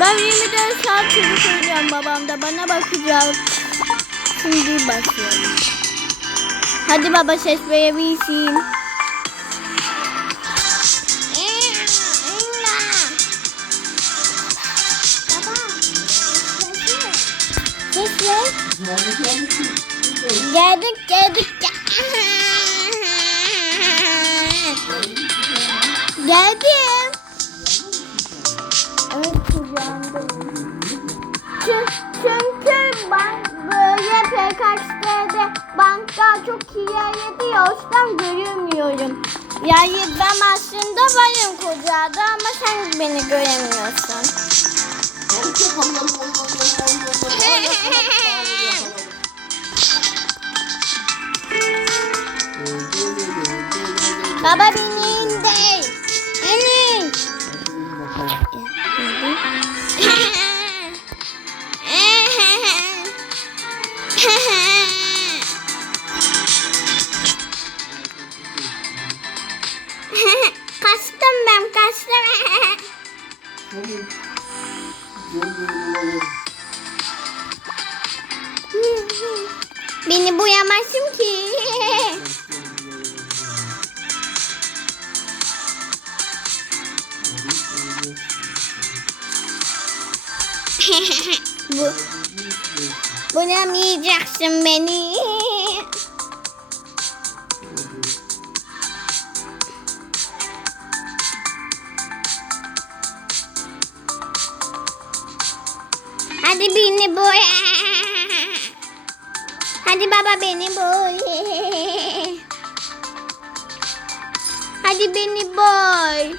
Ben 24 saat çocuk olacağım babam da bana bakacak. Şimdi başlıyorum. Hadi baba ses verebilsin. Ver. Geldik geldik. Banka çok ilerledi ya o yüzden göremiyorum. Yani ben aslında varım kucağda ama sen beni göremiyorsun. Baba beni Bu, buyamayacaksın beni. Hadi beni boya. Hadi baba beni boy. Hadi beni boy.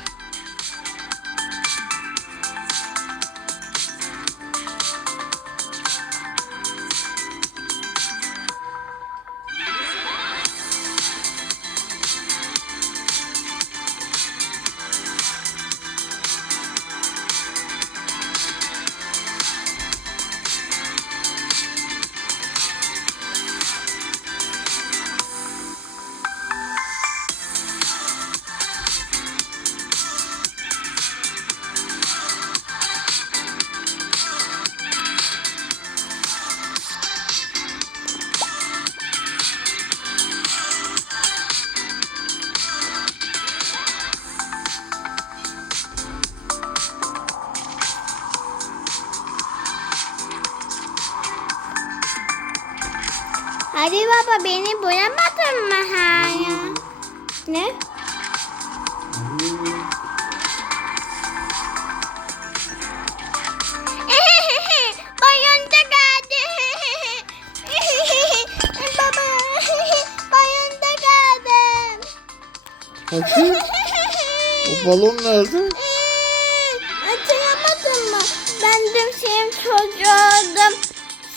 Hadi baba beni boyamadın mı hala? Ne? Bayonda kaldı. baba bayonda kaldım. Bakayım. O balon nerede? Hatırlamadın mı? Ben de senin çocuğuydum.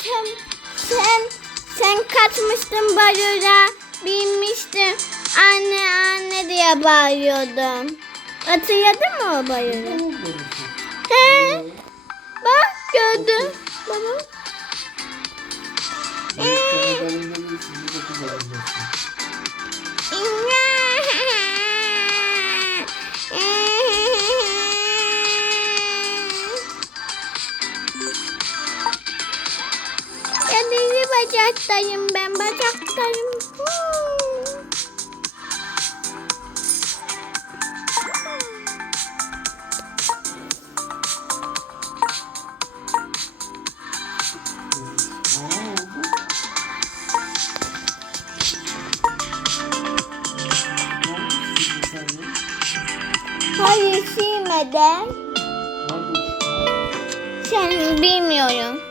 Sen, sen, sen kaçmıştın barıra. Binmiştin. Anne anne diye bağırıyordum. Hatırladın mı o barıra? He? Bak gördün. Baba. Kendimi bacaktayım ben bacaktayım. Hmm. Hayır silmeden. Sen bilmiyorum.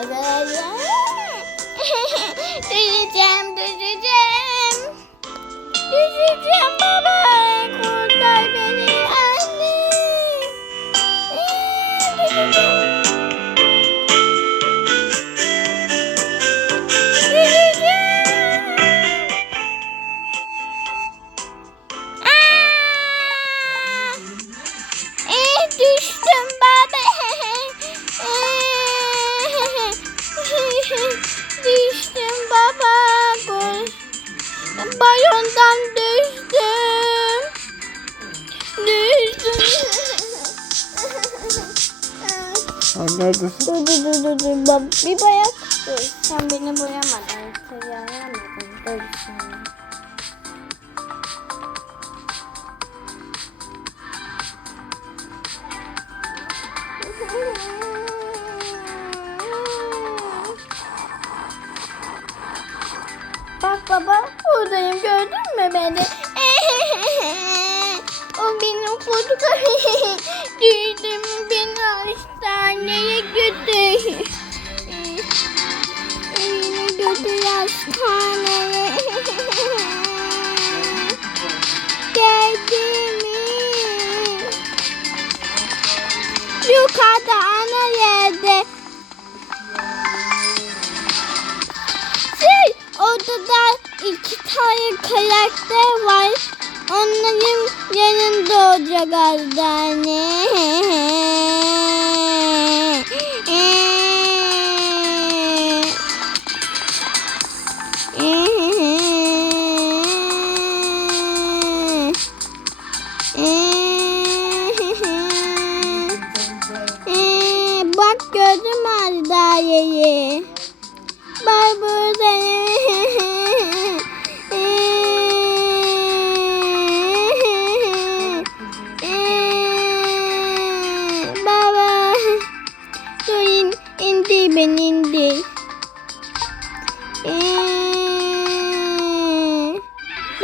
Arkadaşlar. düşeceğim, düşeceğim. Düşeceğim Bayondan düştüm. Düştüm. Sen neredesin? Dur dur dur dur. dur. Bak, Bir bayak. Dur. Sen beni boyamadın. Seni aramadın. Dur. Bak baba buradayım gördün mü beni? o benim kutu Duydum beni hastaneye götür. Beni götür hastaneye. Geldi mi? Yukarıda ana yerde. Şey, odada iki tane karakter var. Onların yanında olacak hastane. Ee,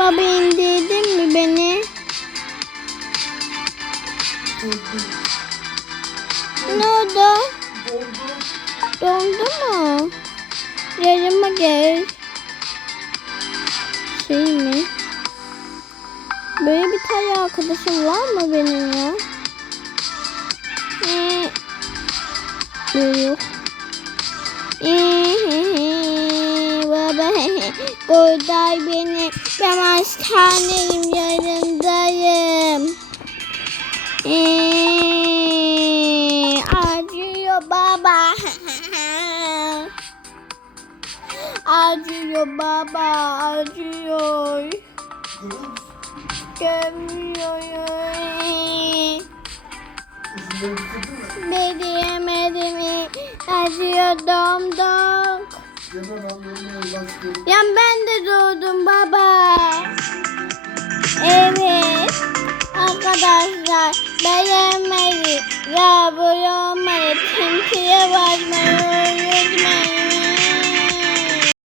Baba indirdin mi beni? Ne oldu? Dondu mu? Yarıma gel. Şey mi? Böyle bir tane arkadaşım var mı benim ya? Ee, yok. Ee, kurtar beni. Ben hastaneyim yanındayım. Ee, acıyor baba. acıyor baba, acıyor. Görmüyor. Bedeyemedim. Acıyor domdom. Ya ben de